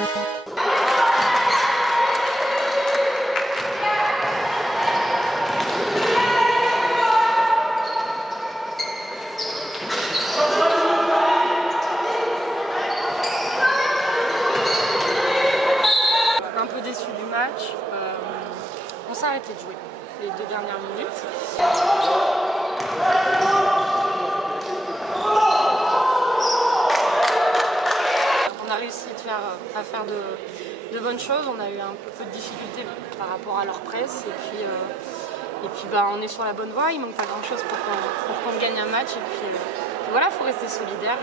Un peu déçu du match. On s'est arrêté de jouer les 2 dernières minutes. On a réussi à faire de bonnes choses. On a eu un peu de difficultés par rapport à leur presse. Et puis on est sur la bonne voie. Il manque pas grand chose pour qu'on gagne un match. Et puis voilà, il faut rester solidaire.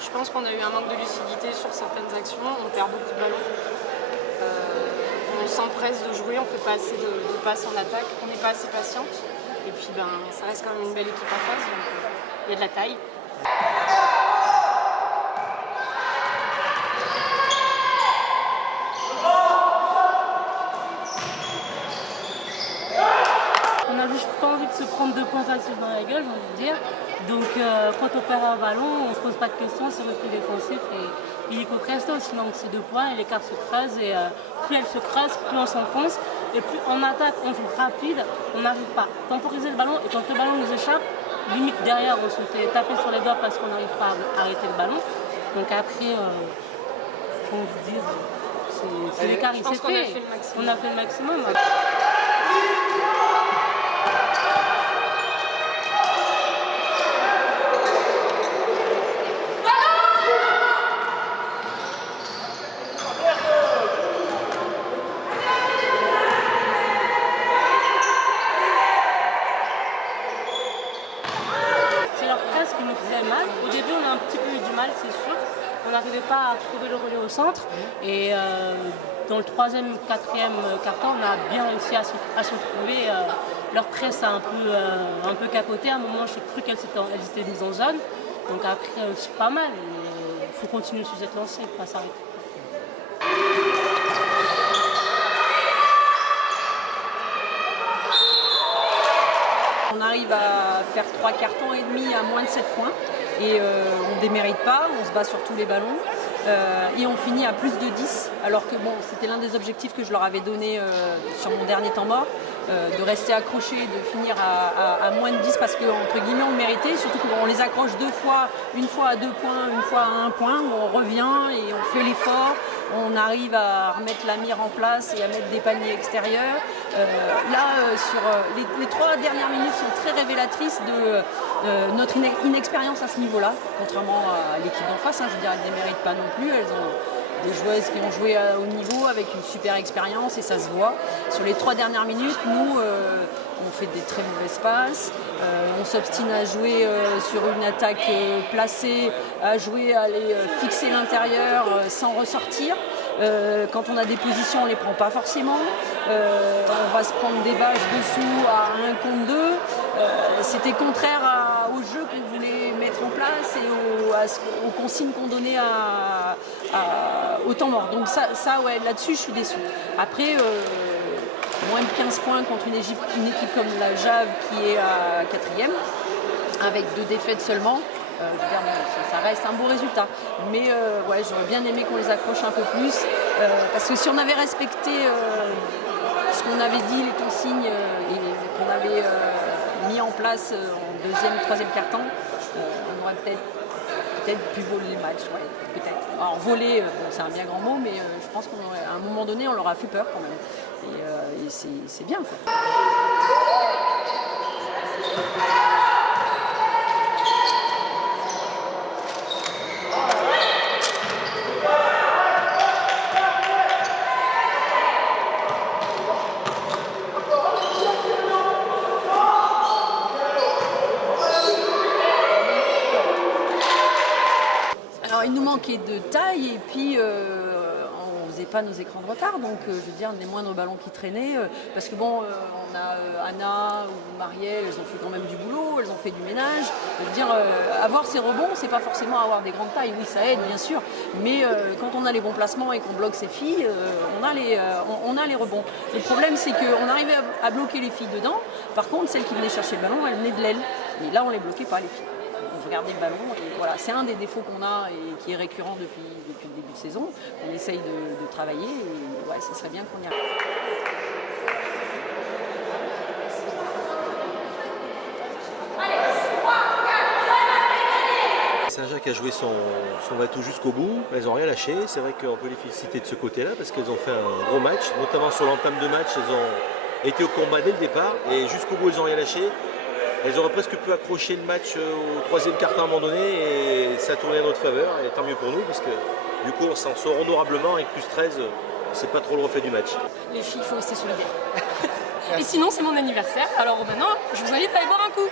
Je pense qu'on a eu un manque de lucidité sur certaines actions, on perd beaucoup de ballons. On s'empresse de jouer, on ne fait pas assez de passes en attaque, on n'est pas assez patiente. Et puis ça reste quand même une belle équipe en face, donc il y a de la taille. On n'a juste pas envie de se prendre 2 points faciles dans la gueule, j'ai envie de dire. Donc quand on perd un ballon, on ne se pose pas de questions, c'est le repli défensif et il est contrasté aussi. Donc c'est 2 points et l'écart se creuse et plus elle se creuse, plus on s'enfonce. Et plus en attaque, on joue rapide, on n'arrive pas à temporiser le ballon et quand le ballon nous échappe, limite derrière on se fait taper sur les doigts parce qu'on n'arrive pas à arrêter le ballon. Donc après, faut dire, c'est l'écart il s'est fait. On a fait le maximum. Qui nous faisait mal. Au début, on a un petit peu eu du mal, c'est sûr. On n'arrivait pas à trouver le relais au centre. Et dans le 3e, 4e quart-temps, on a bien réussi à se trouver. Leur presse a un peu capoté. À un moment, j'ai cru qu'elles étaient mises en zone. Donc après, c'est pas mal. Il faut continuer sur cette lancée, pas s'arrêter. On arrive à faire 3 cartons et demi à moins de 7 points et on ne démérite pas, on se bat sur tous les ballons et on finit à plus de 10 alors que bon, c'était l'un des objectifs que je leur avais donné sur mon dernier temps mort, de rester accroché, de finir à moins de 10 parce qu'entre guillemets on le méritait, surtout qu'on les accroche 2 fois, une fois à 2 points, une fois à 1 point, où on revient et on fait l'effort. On arrive à remettre la mire en place et à mettre des paniers extérieurs. Sur les 3 dernières minutes sont très révélatrices de notre inexpérience à ce niveau-là, contrairement à l'équipe d'en face. Je veux dire, elles ne déméritent pas non plus. Elles ont des joueuses qui ont joué à haut niveau avec une super expérience et ça se voit. Sur les 3 dernières minutes, nous, on fait des très mauvaises passes. On s'obstine à jouer sur une attaque placée, à jouer, à aller fixer l'intérieur sans ressortir. Quand on a des positions, on ne les prend pas forcément. On va se prendre des bâches dessous à 1 contre 2. C'était contraire au jeu qu'on voulait mettre en place et aux consignes qu'on donnait au temps mort. Donc ça ouais, là-dessus, je suis déçue. Après, moins de 15 points contre une équipe comme la Jave qui est à 4e, avec 2 défaites seulement. Ça reste un beau résultat. Mais ouais, j'aurais bien aimé qu'on les accroche un peu plus. Parce que si on avait respecté ce qu'on avait dit, les consignes et qu'on avait mis en place en 2e, 3e quart-temps, on aurait peut-être pu voler le match. Ouais, peut-être. Alors voler, c'est un bien grand mot, mais je pense qu'à un moment donné, on leur a fait peur quand même. Et c'est bien, quoi. Alors il nous manquait de taille et puis on faisait pas nos écrans de retard, donc je veux dire, les moindres ballons qui traînaient, parce que bon, on a Anna ou Marielle, elles ont fait quand même du boulot, elles ont fait du ménage. Je veux dire, avoir ces rebonds, c'est pas forcément avoir des grandes tailles, oui, ça aide bien sûr, mais quand on a les bons placements et qu'on bloque ces filles, on a les rebonds. Le problème, c'est qu'on arrivait à bloquer les filles dedans, par contre, celles qui venaient chercher le ballon, elles venaient de l'aile, et là, on les bloquait pas, les filles. On regardait le ballon, et voilà, c'est un des défauts qu'on a et qui est récurrent depuis le début de saison. On essaye de travailler et ouais, ça serait bien qu'on y arrive. Saint-Jacques a joué son va-tout jusqu'au bout, elles n'ont rien lâché. C'est vrai qu'on peut les féliciter de ce côté-là parce qu'elles ont fait un gros match, notamment sur l'entame de match, elles ont été au combat dès le départ et jusqu'au bout elles n'ont rien lâché. Elles auraient presque pu accrocher le match au troisième quart-temps à un moment donné et ça a tourné à notre faveur et tant mieux pour nous parce que du coup on s'en sort honorablement avec plus 13, c'est pas trop le reflet du match. Les filles, il faut rester solidaires. Et sinon, c'est mon anniversaire, alors maintenant, je vous invite à aller boire un coup.